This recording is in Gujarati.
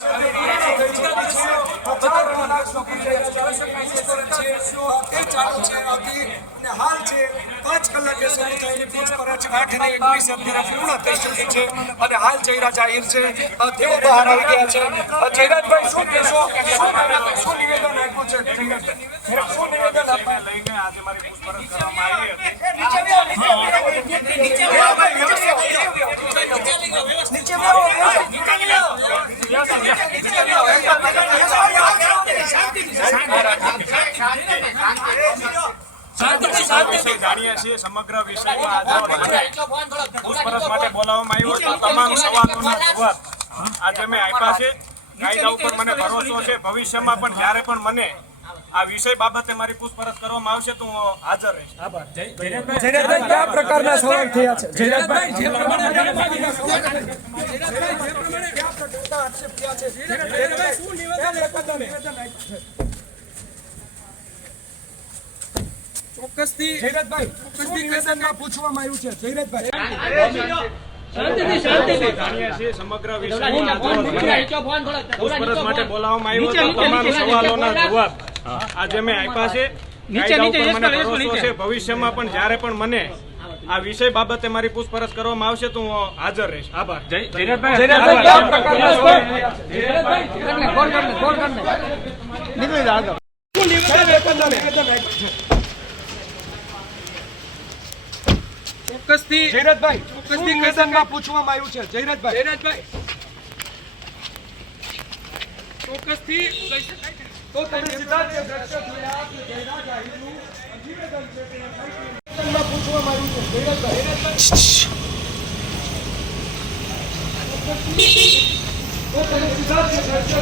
હાલ છે 5 કલાકે શરૂ થયેલી પૂછપરછ 8:19 પૂર્ણ થઈ ચૂકી છે અને હાલ જયરા જાહેર છે તેઓ બહાર આવી ગયા છે. જયરાજભાઈ શું કહેશો? શું નિવેદન આપ્યું છે? શું નિવેદન લઈને આજે મારી પૂછપરછ કરવામાં આવી હતી? જાણીએ છીએ સમગ્ર વિષયમાં પૂછપરછ માટે બોલાવવામાં આવ્યો હતો. તમામ સવાલોના જવાબ આજે મેં આપ્યા છે. કાયદા ઉપર મને ભરોસો છે. ભવિષ્યમાં પણ જ્યારે પણ મને આ વિષય બાબતે મારી પૂછપરછ કરવામાં આવશે તો હું હાજર રહીશ. આભાર. જયરાજભાઈ, કયા પ્રકારના સવાલ થયા છે? જયરાજભાઈ, જે પ્રમાણે ચોક્કસથી નિવેદનમાં પૂછવામાં આવ્યું છે. જયરાજભાઈ, જાણીએ છીએ સમગ્ર વિષયમાં પૂછપરછ માટે બોલાવવામાં આવ્યો હતો. તમામ સવાલોના જવાબ આજે મેં આપ્યા છે. કાયદા ઉપર મને ભરોસો છે. ભવિષ્યમાં પણ જ્યારે પણ મને આ વિષય બાબતે મારી પૂછપરછ કરવામાં આવશે તો હું હાજર રહીશ. આભાર. ચોક્કસથી જયરાજભાઈ, ચોક્કસથી નિવેદનમાં પૂછવામાં આવ્યું છે. જયરાજભાઈ, ચોક્કસથી તો તમે સીધા જે દ્રશ્ય જોયા કે જયરાજ જાહેરનું નિવેદન છે તે નિવેદનમાં પૂછવામાં આવ્યું છે. જયરાજભાઈ, તો તમે સીધા જે દ્રશ્ય